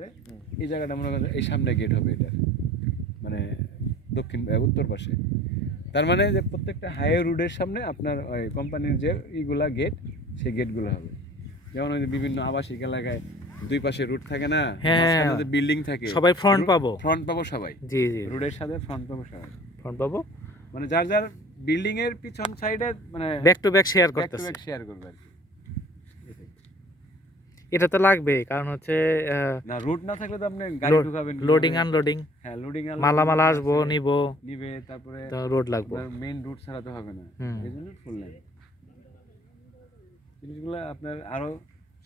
আছে, এই জায়গাটা মনে করেন এই সামনে গেট হবে এটার, মানে উত্তর পাশে। তার মানে যে প্রত্যেকটা হাইওয়ে রোডের সামনে আপনার ওই কোম্পানির যে এইগুলা গেট, সেই গেটগুলো হবে। যেমন ওই যে বিভিন্ন আবাসিক এলাকায় দুই পাশে রুট থাকে না, মাঝখানে যে বিল্ডিং থাকে, সবাই ফ্রন্ট পাবো সবাই। জি জি, রোডের সাথে ফ্রন্ট পাবো সবাই, মানে যার যার বিল্ডিং এর পিছন সাইডে মানে ব্যাক টু ব্যাক শেয়ার করবে আর কি। এটা তো লাগবে, কারণ হচ্ছে না রুট না থাকলে তো আপনি গাড়ি ঢুকাবেন, লোডিং আনলোডিং, হ্যাঁ লোডিং মালামাল আসবো নিবে, তারপরে তো রোড লাগবে, মেইন রুট ছাড়া তো হবে না, এইজন্য ফুল লাইন। জিনিসগুলো আপনার আরো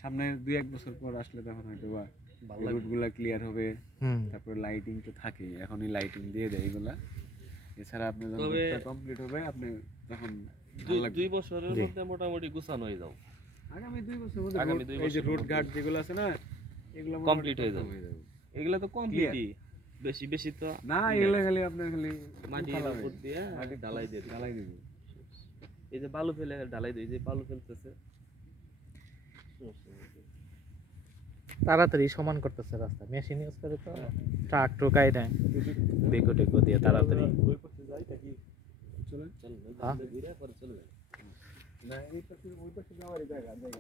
সামনে 2-1 বছর পর আসলে তখন হয়তো বা রুটগুলো ক্লিয়ার হবে, তারপরে লাইটিং তো থাকেই, এখনই লাইটিং দিয়ে দেয় এগুলা। এছাড়া আপনি যখন কমপ্লিট হবে আপনি তখন 2 বছরের মধ্যে মোটামুটি গুছানো হয়ে যাও। আগামী 2 বছরের মধ্যে এই যে রোড ঘাট যেগুলো আছে না, এগুলো কমপ্লিট হয়ে যাবে। এগুলো তো কমপ্লিটই, বেশি বেশি তো না, এগুলো খালি আপনার খালি মাটির উপর দিয়ে মাটি ঢালাই দিব। এই যে বালু ফেলে ঢালাই দিই, যে বালু ফেলতেছে তাড়াতাড়ি সমান করতেছে রাস্তা, মেশিন ইউজ করে তো, ট্রাক টোকাই দেয় বেকো টেকো দিয়ে তাড়াতাড়ি। ওই পাশে যাই নাকি? চলেন ঘুরে পরে চলে যাই। না ওই পাশে যাওয়ারই জায়গা নেই,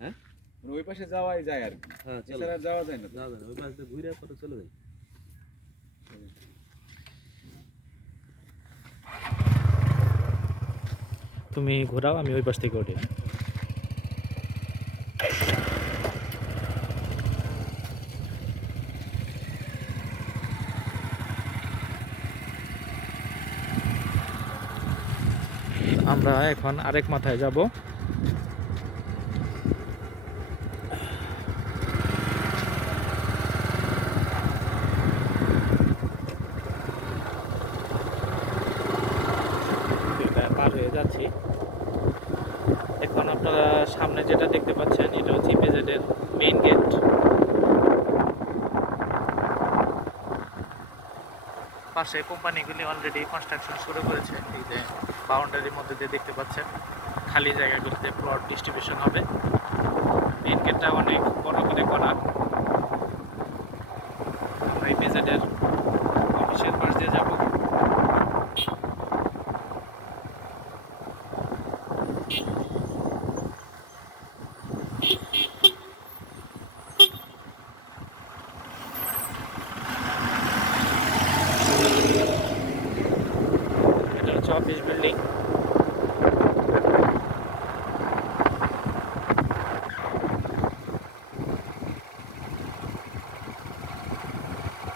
হ্যাঁ ওই পাশে যাওয়াই যায় আর কি, হ্যাঁ এছাড়া যাওয়া যায় না। ওই পাশে ঘুরে পরে চলে যাই। তুমি ঘোরাও, আমি ওই পাশ থেকে উঠি। আমরা এখন আরেক মাথায় যাব। পার হয়ে যাচ্ছি এখন। আপনারা সামনে যেটা দেখতে পাচ্ছেন এটা হচ্ছে ইপিজেড এর মেইন গেট। পাশে কোম্পানিগুলি অলরেডি কনস্ট্রাকশন শুরু করেছে। এই যে বাউন্ডারির মধ্যে দিয়ে দেখতে পাচ্ছেন, খালি জায়গাগুলোতে প্লট ডিস্ট্রিবিউশন হবে। মেইন গেটটা অনেক বড় করে করা। আমরা ইপিজেড এর অফিসের পাশ দিয়ে যাব। এটা হচ্ছে অফিস বিল্ডিং।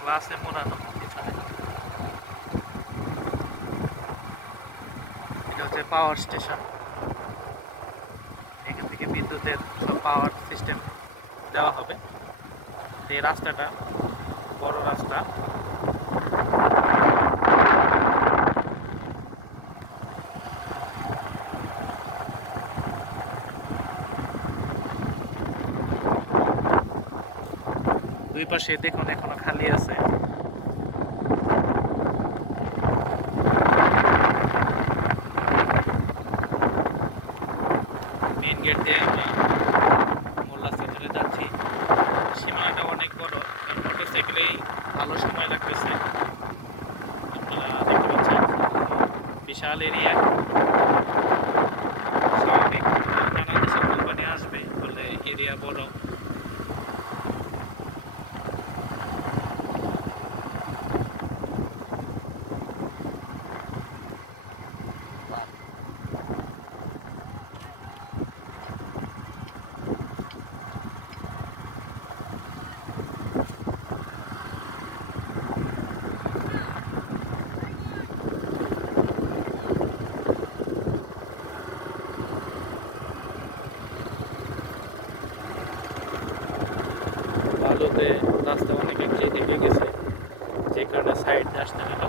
গ্লাসে মোড়ানো পিছনে। এটা হচ্ছে পাওয়ার স্টেশন, এখান থেকে বিদ্যুতের সব পাওয়ার সিস্টেম দেওয়া হবে। এই রাস্তাটা বড় রাস্তা। দুই পাশে দেখুন এখনো খালি আছে। মেইন গেট দিয়ে আমি মূল রাস্তা চলে যাচ্ছি। সীমানাটা অনেক বড়, মোটরসাইকেলেই ভালো সময় লাগতেছে। আপনারা দেখতে পাচ্ছেন বিশাল এরিয়া। স্বাভাবিক, নানা দেশের কোম্পানি আসবে বলে এরিয়া বড়। আলোতে রাস্তা অনেক একটাই হেঁটে গেছে, যে কারণে সাইড আসতে হলো।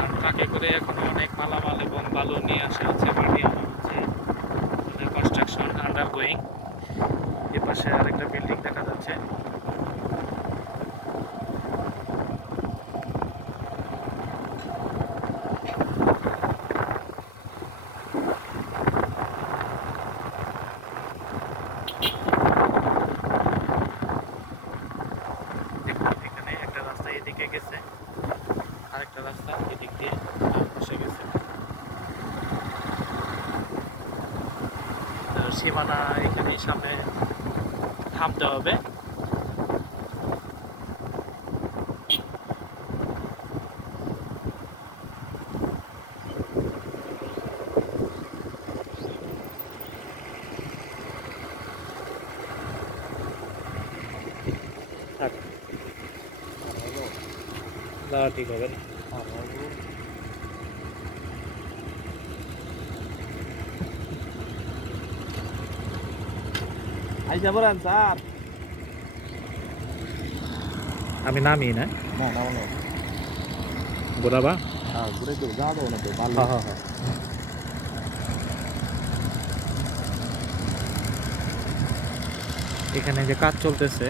আর ট্রাকে করে এখন অনেক মালামাল এবং বালু নিয়ে আসা হচ্ছে, মাটি আনা হচ্ছে। Construction under going. এ পাশে আরেকটা বিল্ডিং দেখা যাচ্ছে। সীমানা এখানে সামনে থামতে হবে। ঠিক হবে না। আইসা বলেন স্যার। আমি নামি না না না না, ঘোরাবা। হ্যাঁ ঘুরে তো যাবো না তো ভালো। হ্যাঁ হ্যাঁ, এখানে যে কাজ চলতেছে